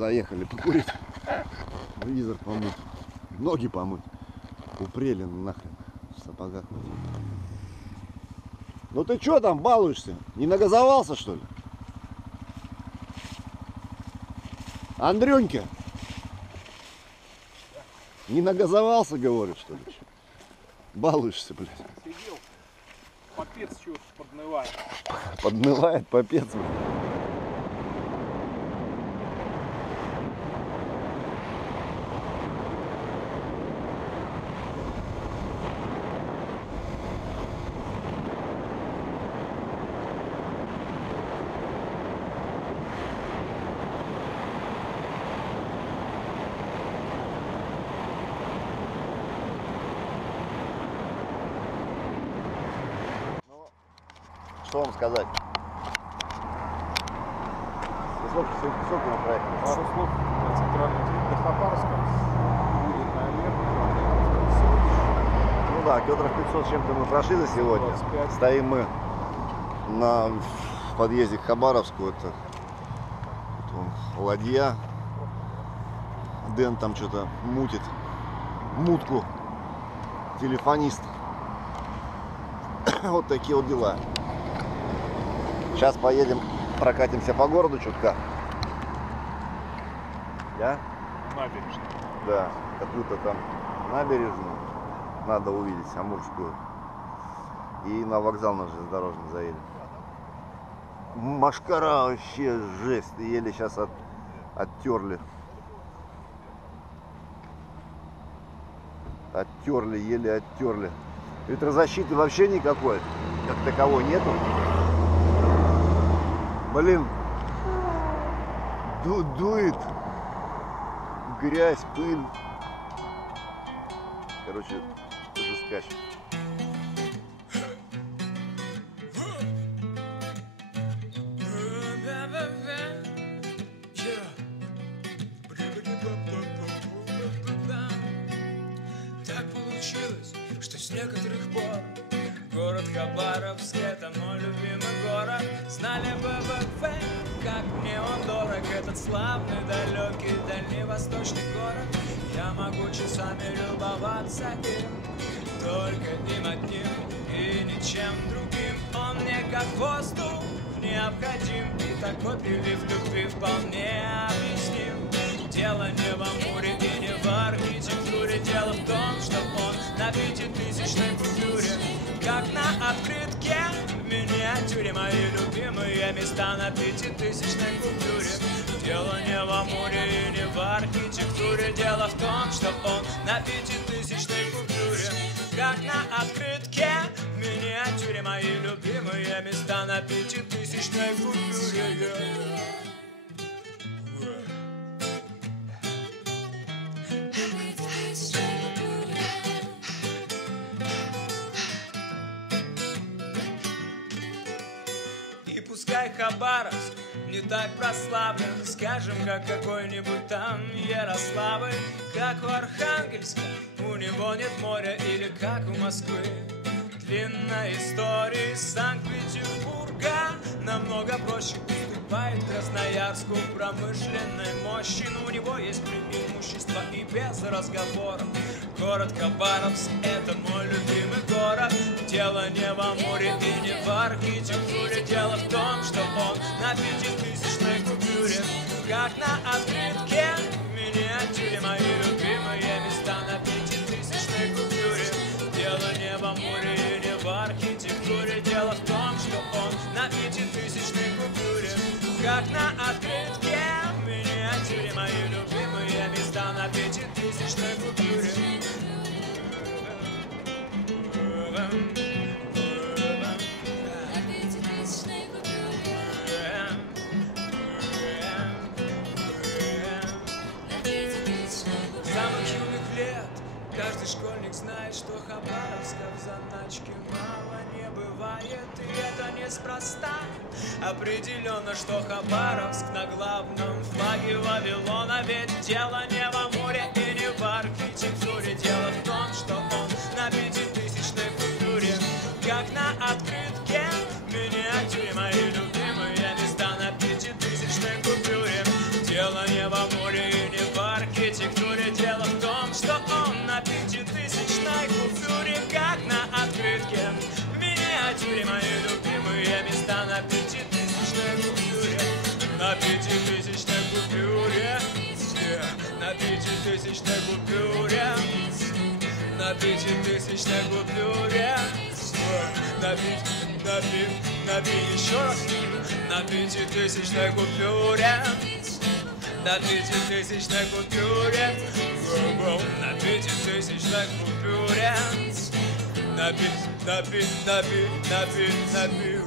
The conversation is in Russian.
Заехали покурить, визор помыть, ноги помыть. Упрели нахрен в сапогах. Ну ты чё там балуешься? Не нагазовался, что ли? Андрюнька, не нагазовался, говорю, что ли? Балуешься, блядь. Сидел, попец чё поднывает. Поднывает попец. Что вам сказать? Сколько мы проехали? Пару слов на центральный до Хабаровска. Ну да, километров 500 с чем-то мы прошли за сегодня. 25. Стоим мы на подъезде к Хабаровску. Это вот ладья. Дэн там что-то мутит. Мутку. Телефонист. Вот такие вот дела. Сейчас поедем, прокатимся по городу чутка. Да? Набережная. Да, какую-то там набережную надо увидеть, Амурскую. И на вокзал на железнодорожный заедем. Машкара вообще жесть, еле сейчас оттерли. Оттерли, еле оттерли. Ветрозащиты вообще никакой, как таковой нету. Блин, дует. Грязь, пыль. Короче, жесткач. Так получилось, что с некоторых пор город Хабаровск — это мой любимый город. Знали бы вы, как мне он дорог, этот славный, далекий, дальневосточный город. Я могу часами любоваться им, только им одним и ничем другим. Он мне как воздух необходим, и такой прилив любви вполне объясним. Дело не в амуре и не в архитектуре, дело в том, что он на 5000-ной купюре, как на открытке в миниатюре. Мои любимые места на 5000-ной купюре. Дело не в амуре и не в архитектуре, дело в том, что он на 5000-ной купюре, как на открытке в миниатюре. Мои любимые места на 5000-ной купюре. И пускай Хабаровск не так прославлен, скажем, как какой-нибудь там Ярославль, как у Архангельска, у него нет моря, или как у Москвы. Длинная история из Санкт-Петербурга намного проще уступает Красноярску в промышленной мощи, но у него есть преимущества и без разговоров. Город Хабаровск — это мой любимый город. Дело не в амуре и не в архитектуре, дело в том, что он на 5000-ной купюре, как на открытке в миниатюре. Мои любимые места на 5000-ной купюре. Дело не в амуре и не в архитектуре, дело в том, что он на 5000-ной купюре, как на открытке в миниатюре. Мои любимые места на 5000-ной купюре. Самых юных лет каждый школьник знает, что Хабаровска в заначке мало не бывает. И это неспроста. Определенно, что Хабаровск на главном флаге Вавилона. Ведь дело не в амуре и не в архитектуре, дело в том, что он на 5000-ной купюре, как на открытке в миниатюре. Мои любимые места на 5000-ной купюре. Дело не в амуре места на 5000-ной купюре. На 5000-ной купюре. На 5000-ной купюре. На 5000-ной купюре. Еще раз. На 5000-ной купюре. На 5000-ной купюре. На 5000-ной купюре. На 5000-ной купюре.